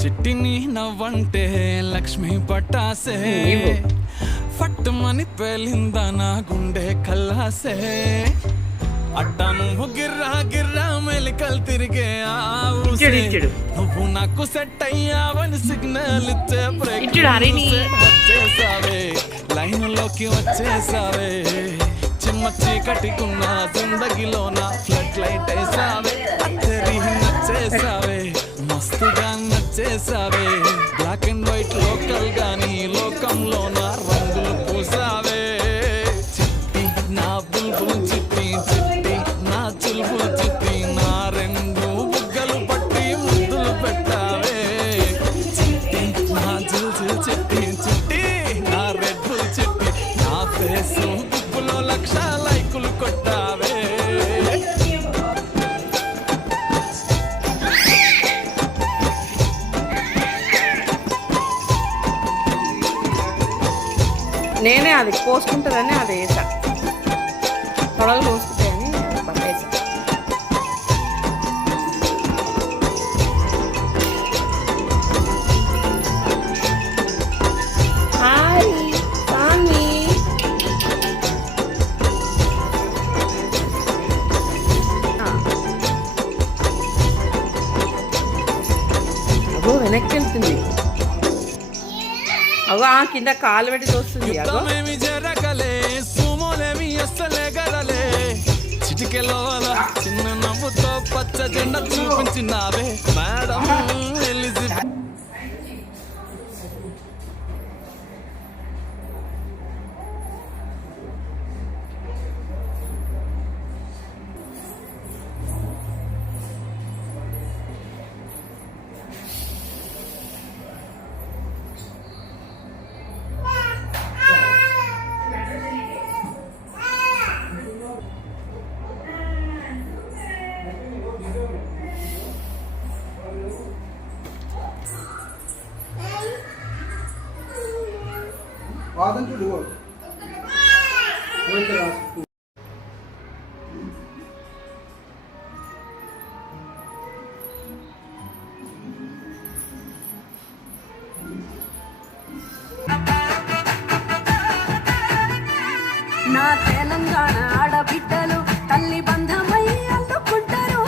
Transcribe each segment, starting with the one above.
చిట్టిని నవ్వంటే లక్ష్మి పట్టాసే ఫట్టుమని పేలిందా నా గుండె కల్లాసే అట్టా నువ్వు గిర్రా గిర్రా మెలికలు తిరిగే నువ్వు నాకు సెట్ అయ్యావని సిగ్నల్ ఇచ్చే వచ్చేసావే లైన్ లోకి వచ్చేసావే చిమ్మ చీకటికున్న జిందగీలో నా ఫ్లడ్ లైట్ వేసావే నచ్చేసావే మస్తుగా నచ్చేసావే బ్లాక్ అండ్ వైట్ లోకల్ గాని లోకంలో నా రంగులు పూసావే చిట్టి నా బుల్బుల్ చిట్టి చిట్టి నా చుల్బుల్ చిట్టి నా రెండు బుగ్గలు పట్టి ముద్దులు పెట్టావే చిట్టి నా జిల్జిల్ చిట్టి చిట్టి నా రెడ్ బుల్ చిట్టి నా ఫేస్ గుప్పులో 1,00,000 లైకులు కొట్టావే. నేనే అది పోసుకుంటుందని అది వేసా తొడలు పోసుకుంటాయని పట్టేసా. హాయ్ సామి అగో వెనక్కి వెళ్తుంది. అగో ఆ కింద కాలు పెట్టి తోస్తుంది. జరగలే సుమోలేమి అస్సలే గడలే చిటికెలో చిన్న నవ్వుతో పచ్చ జెండా చూపించినావే మేడం ఎలిజబెత్. నా తెలంగాణ ఆడబిడ్డలు తల్లి బంధమై అల్లుకుంటారు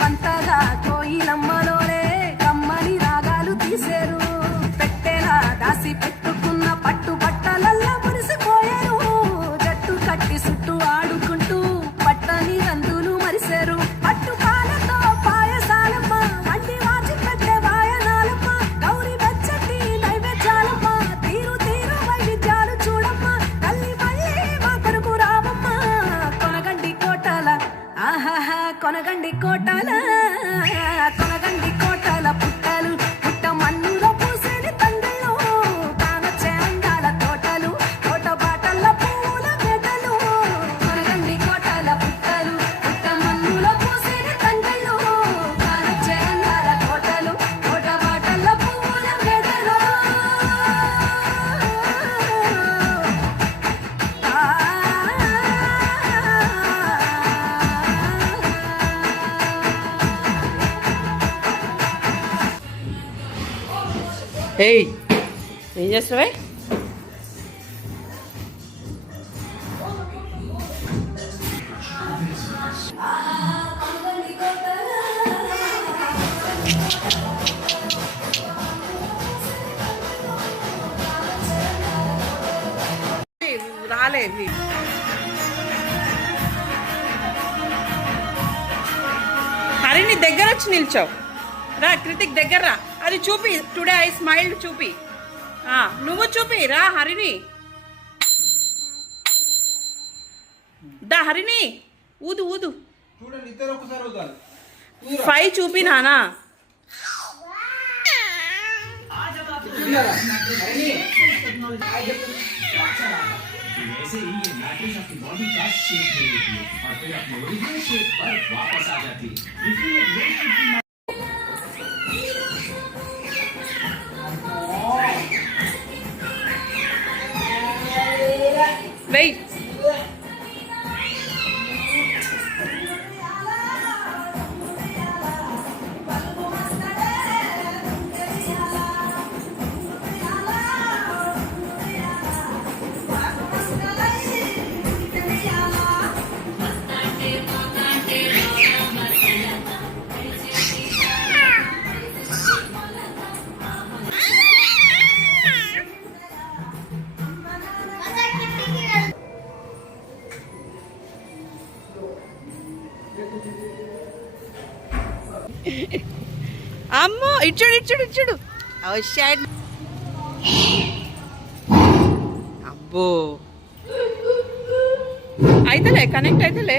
వంతగా కోయిలమ్మలోనే కమ్మని రాగాలు తీసేరు పెట్టేలా దాసి పెట్టుకున్న పట్టు బట్టలల్లా మురిసిపోయారు జట్టు కట్టి చుట్టూ ఆడుకుంటూ పట్టని రందులు మరిసేరు పట్టు పాలతో పాయసాలమ్మ వండి వాచి పెట్టే వాయనాలమ్మ గౌరి వెచ్చటి నైవేద్యాలమ్మ తీరు తీరు వైవిధ్యాలు చూడమ్మ తల్లి మళ్ళీ మా కొరకు రావమ్మ కొనగండి కోటల ఆహాహా కొనగండి కోటల కొనగండి కోటల పుట్టలు పుట్ట మన్నులో పూసేని తండ్రులు కానొచ్చే అందాల తోటలు తోట బాటల పూల గడ్డలు కొనగండి కోటల పుట్టలు పుట్ట మన్నులో పూసేని తండ్రులు కానొచ్చే అందాల తోటలు తోట బాటల పూల గడ్డలు. ఏయ్ ఏం చేస్తున్నావే? రాలే హరిని దగ్గర వచ్చి నిల్చోవు రా. కృతిక్ దగ్గర రా. అది చూపి టుడే ఐ స్మైల్డ్ చూపి. నువ్వు చూపి రా హరిని. దా హరిని ఊదు ఊదు 5 చూపి నానా. వెయిట్ అమ్మో ఇచ్చుడు ఇచ్చుడు ఇచ్చుడు షాడ్ అబ్బో అయితలే కనెక్ట్ అయితలే